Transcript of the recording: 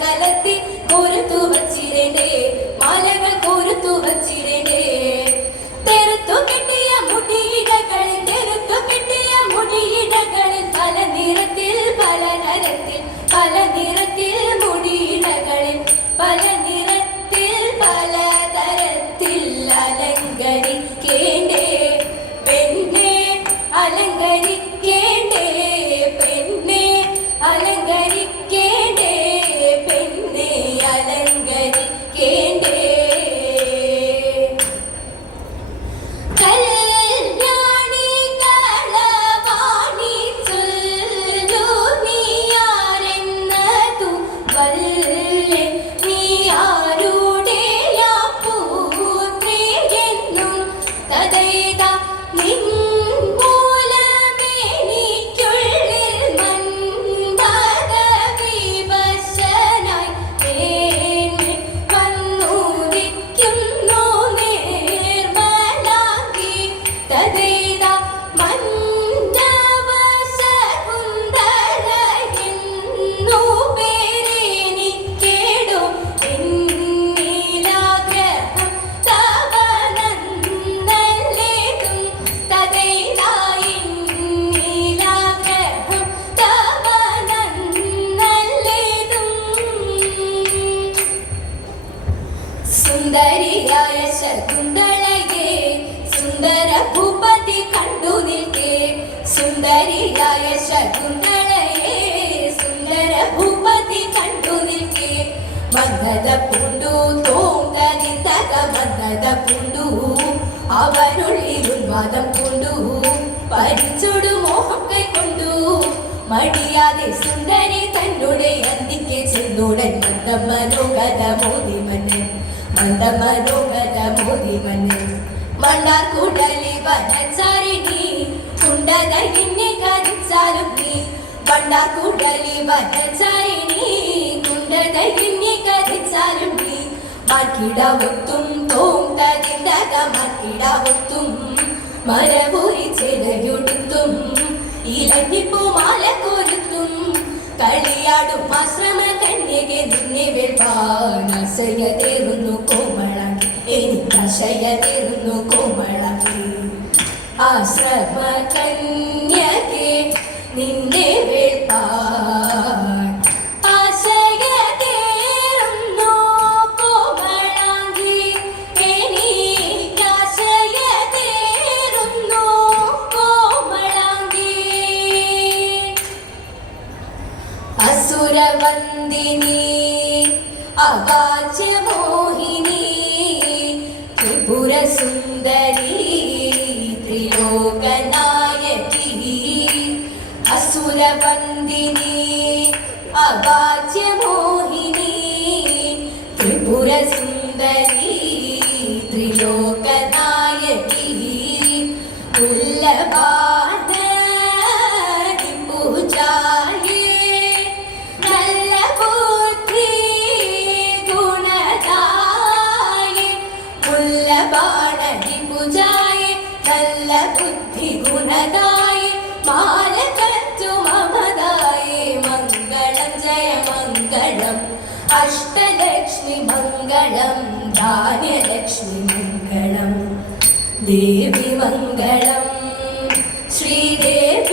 കലത്തി കോരുത്തു വച്ചിരേ മാലകൾ കോരുത്തു വച്ചിരേ തെരുത്തു കെട്ടിയ മുടിയിടകളിൽ തെരുത്തു കെട്ടിയ മുടിയിടകളിൽ പല നിറത്തിൽ പല നരത്തിൽ പല നിറത്തിൽ മുടിയിടകളിൽ പല നിറത്തിൽ പല തരത്തിൽ അലങ്കരിക്കേണ്ടേ പെണ്ണെ അലങ്കരിക്കേണ്ടേ പെണ്ണെ അലങ്കരിക്കേണ്ടേ പെണ്ണെ അലങ്കരിക്കേണ്ടേ കല്യാണി കളവാണി ചൊല്ലു നീയാരെന്നതു വല്ലേ നീ ആരുടെയാ പുത്രിയെന്നും തഥൈത നിൻ സുന്ദരിയായ ശകുന്തളയെ സുന്ദര ഭൂപതി കണ്ടു നിൽക്കേ സുന്ദരിയായ ശകുന്തളയെ സുന്ദര ഭൂപതി കണ്ടു നിൽക്കേ മന്ദത പൂണ്ടു തോങ്കനിതക മന്ദത പൂണ്ടു അവനുള്ളിൽ ഉന്മാദം പൂണ്ടു പരിച്ചൊടു മോഹം കൈക്കൊണ്ടു മടിയാതെ സുന്ദരി തന്നുടെ അന്തിക്ക് ചെന്നുടൻ മനോഗത മോദിമന്നൻ മന്ദമനോഗത മോദിമന്നൻ മണ്ണാർ കുടലി വനചാരിണി കുണ്ടത നിന്നെ കരിച്ചാലും നീ മണ്ണാർ കുടലി വനചാരിണി കുണ്ടത നിന്നെ കരിച്ചാലും നീ മക്കിടവത്തും തോന്തതിന്തക മക്കിടവത്തും മരപൂരി ചെലയുടുത്തും ഇലഞ്ഞിപ്പൂ മാല കോരുത്തും കളിയാടും ആശ്രമ കന്യകെ നിന്നെ വെൽപ്പാൻ ആശയതേറുന്നു കോമളാക്കി എനിക്കാശയതേറുന്നു കോമളാക്കി ആശ്രമ കന്യകെ നിന്നെ വെൽപ്പാൻ ആശയതേറുന്നു കോമളാക്കി എനിക്കാശയതേറുന്നു കോമളാക്കി അസുരവന്ദിനി അവാച്യ മോഹിനി ത്രിപുര സുന്ദരി ത്രിലോകനായകി അസുരവന്ദിനി അവാച്യ മോഹിനി ത്രിപുര സുന്ദരി ത്രിലോകനായകി ഉല്ലഭാന പൂജായേ ബാണി പൂജായ നല്ല ബുദ്ധി ഗുണദായ മാലകത്തു മമദായ മംഗളം ജയ മംഗളം അഷ്ടലക്ഷ്മി മംഗളം ധാന്യലക്ഷ്മി മംഗളം ദേവി മംഗളം ശ്രീദേവി